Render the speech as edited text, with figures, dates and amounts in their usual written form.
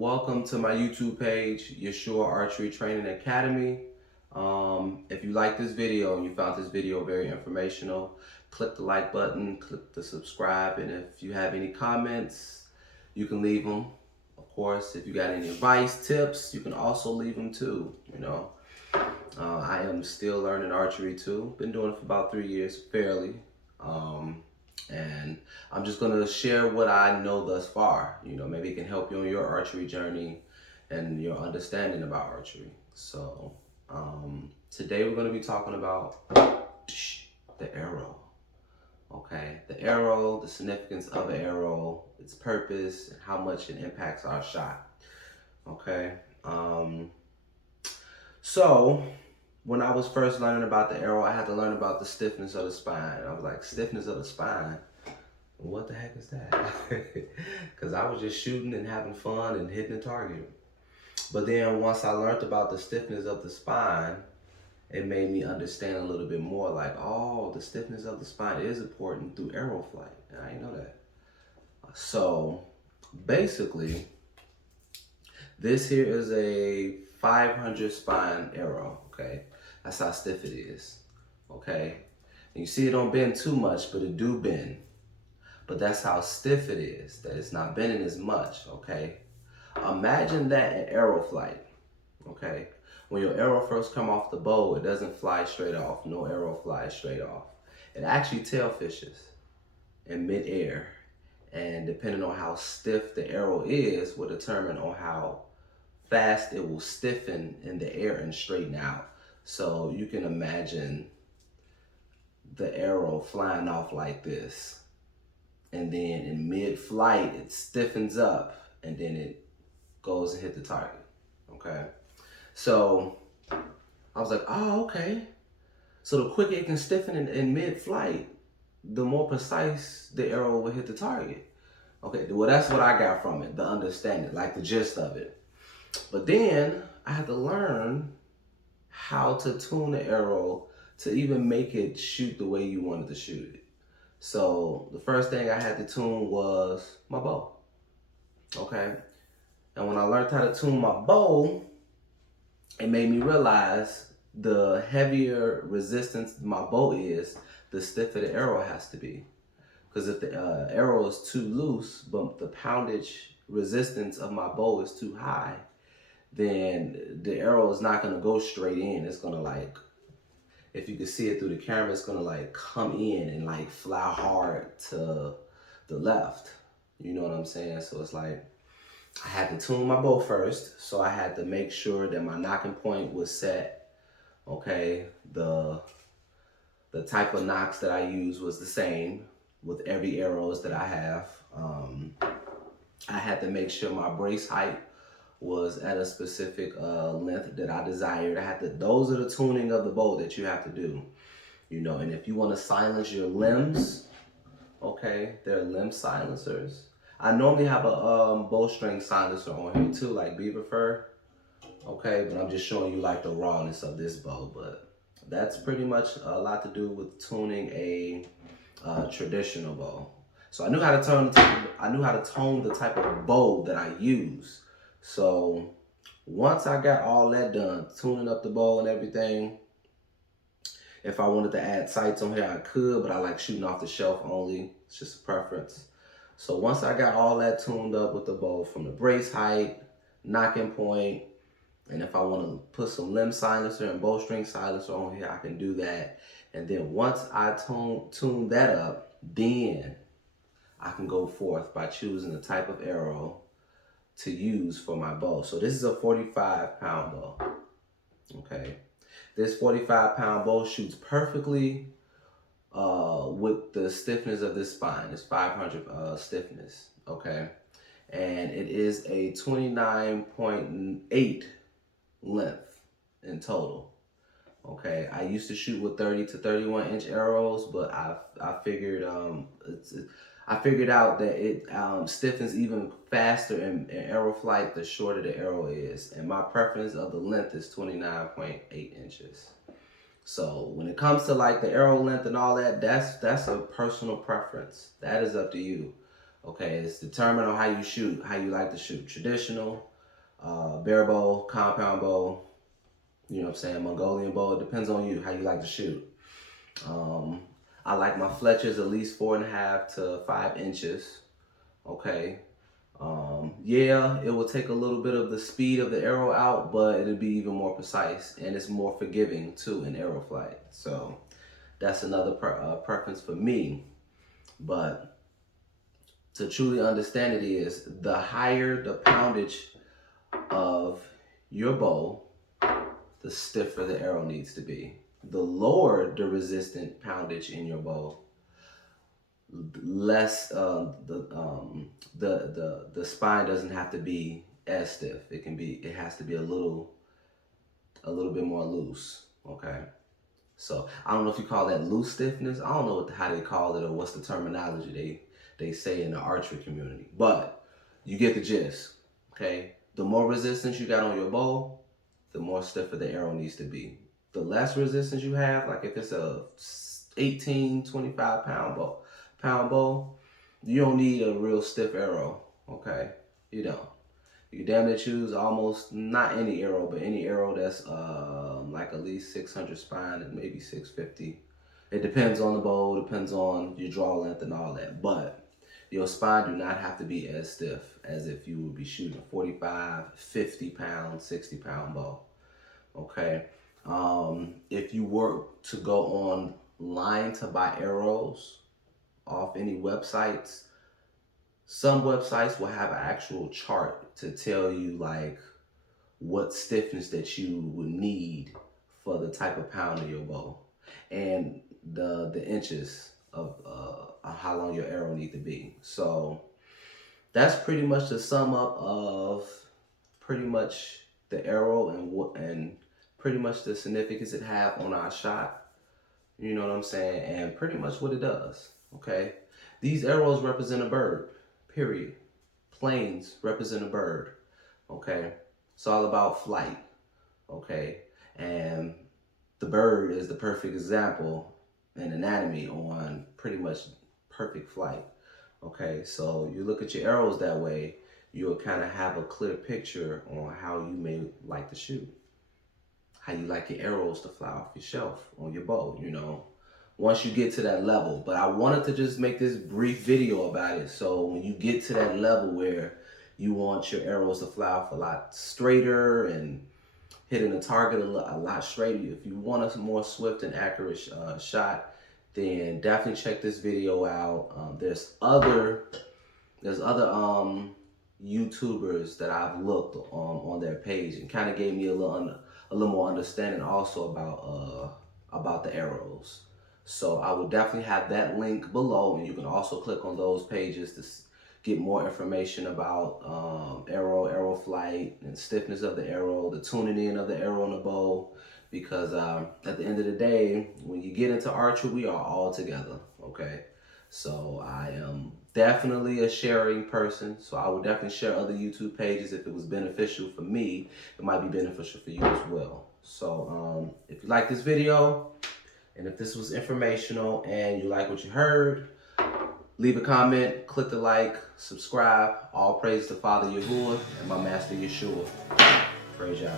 Welcome to my YouTube page, Yeshua Archery Training Academy. If you like this video and you found this video very informational, click the like button, click the subscribe, and if you have any comments, you can leave them. Of course, if you got any advice, tips, you can also leave them too. I am still learning archery too. Been doing it for about 3 years, fairly. And I'm just gonna share what I know thus far. Maybe it can help you on your archery journey and your understanding about archery. So today we're gonna be talking about the arrow. Okay, the arrow, the significance of an arrow, its purpose, and how much it impacts our shot. Okay. So when I was first learning about the arrow, I had to learn about the stiffness of the spine. I was like, stiffness of the spine? What the heck is that? Because I was just shooting and having fun and hitting the target. But then once I learned about the stiffness of the spine, it made me understand a little bit more like, oh, the stiffness of the spine is important through arrow flight. And I didn't know that. So basically, this here is a 500 spine arrow, okay? That's how stiff it is, okay? And you see it don't bend too much, but it do bend. But that's how stiff it is, that it's not bending as much, okay? Imagine that in arrow flight, okay? When your arrow first come off the bow, it doesn't fly straight off. No arrow flies straight off. It actually tail fishes in midair. And depending on how stiff the arrow is will determine on how fast it will stiffen in the air and straighten out. So you can imagine the arrow flying off like this. And then in mid-flight, it stiffens up and then it goes and hit the target, okay? So I was like, oh, okay. So the quicker it can stiffen in mid-flight, the more precise the arrow will hit the target. Okay, well, that's what I got from it, the understanding, like the gist of it. But then I had to learn how to tune the arrow to even make it shoot the way you wanted to shoot it. So the first thing I had to tune was my bow, okay? And when I learned how to tune my bow, it made me realize the heavier resistance my bow is, the stiffer the arrow has to be. Because if the arrow is too loose, but the poundage resistance of my bow is too high, then the arrow is not going to go straight in. It's going to, like, if you can see it through the camera, it's going to like come in and like fly hard to the left. You know what I'm saying? So it's like I had to tune my bow first. So I had to make sure that my knocking point was set. Okay, the type of knocks that I use was the same with every arrows that I have. I had to make sure my brace height was at a specific length that I desired. Those are the tuning of the bow that you have to do, and if you want to silence your limbs, okay, there are limb silencers. I normally have a bowstring silencer on here too, like beaver fur, okay, but I'm just showing you like the rawness of this bow. But that's pretty much a lot to do with tuning a traditional bow. So I knew how to tone the type of bow that I use. So once I got all that done, tuning up the bow and everything, if I wanted to add sights on here, I could, but I like shooting off the shelf only. It's just a preference. So once I got all that tuned up with the bow, from the brace height, knocking point, and if I want to put some limb silencer and bowstring silencer on here, I can do that. And then once I tune that up, then I can go forth by choosing the type of arrow to use for my bow. So this is a 45-pound bow, okay? This 45-pound bow shoots perfectly with the stiffness of this spine. It's 500 stiffness, okay? And it is a 29.8 length in total, okay? I used to shoot with 30 to 31 inch arrows, but I figured I figured out that it stiffens even faster in arrow flight the shorter the arrow is. And my preference of the length is 29.8 inches. So when it comes to like the arrow length and all that, that's a personal preference. That is up to you. Okay, it's determined on how you shoot, how you like to shoot. Traditional, bare bow, compound bow, you know what I'm saying, Mongolian bow. It depends on you, how you like to shoot. I like my Fletchers at least 4.5 to 5 inches. Okay. Yeah, it will take a little bit of the speed of the arrow out, but it'll be even more precise, and it's more forgiving too in arrow flight. So that's another preference for me. But to truly understand it is, the higher the poundage of your bow, the stiffer the arrow needs to be. The lower the resistant poundage in your bow, less the spine doesn't have to be as stiff. It has to be a little bit more loose. Okay. So I don't know if you call that loose stiffness. I don't know how they call it or what's the terminology they say in the archery community. But you get the gist. Okay. The more resistance you got on your bow, the more stiffer the arrow needs to be. The less resistance you have, like if it's a 18, 25 pound bow, you don't need a real stiff arrow. Okay. You don't. You damn near choose almost not any arrow, but any arrow that's like at least 600 spine and maybe 650. It depends on the bow, depends on your draw length and all that. But your spine do not have to be as stiff as if you would be shooting a 45, 50 pound, 60 pound bow. Okay. If you were to go online to buy arrows off any websites, some websites will have an actual chart to tell you like what stiffness that you would need for the type of pound of your bow, and the inches of how long your arrow need to be. So that's pretty much the sum up of pretty much the arrow and pretty much the significance it have on our shot. You know what I'm saying? And pretty much what it does. Okay. These arrows represent a bird. Period. Planes represent a bird. Okay. It's all about flight. Okay. And the bird is the perfect example in anatomy on pretty much perfect flight. Okay. So you look at your arrows that way, you'll kind of have a clear picture on how you may like to shoot. How you like your arrows to fly off your shelf on your bow, you know, once you get to that level. But I wanted to just make this brief video about it. So when you get to that level where you want your arrows to fly off a lot straighter and hitting the target a lot straighter, if you want a more swift and accurate shot, then definitely check this video out. There's other YouTubers that I've looked on their page and kind of gave me a little more understanding also about the arrows. So I will definitely have that link below, and you can also click on those pages to get more information about arrow flight and stiffness of the arrow, the tuning in of the arrow and the bow. Because at the end of the day, when you get into archery, we are all together. Okay. So I am definitely a sharing person. So I would definitely share other YouTube pages. If it was beneficial for me, it might be beneficial for you as well. So if you like this video, and if this was informational and you like what you heard, leave a comment, click the like, subscribe. All praise to Father Yahuwah and my Master Yeshua. Praise y'all.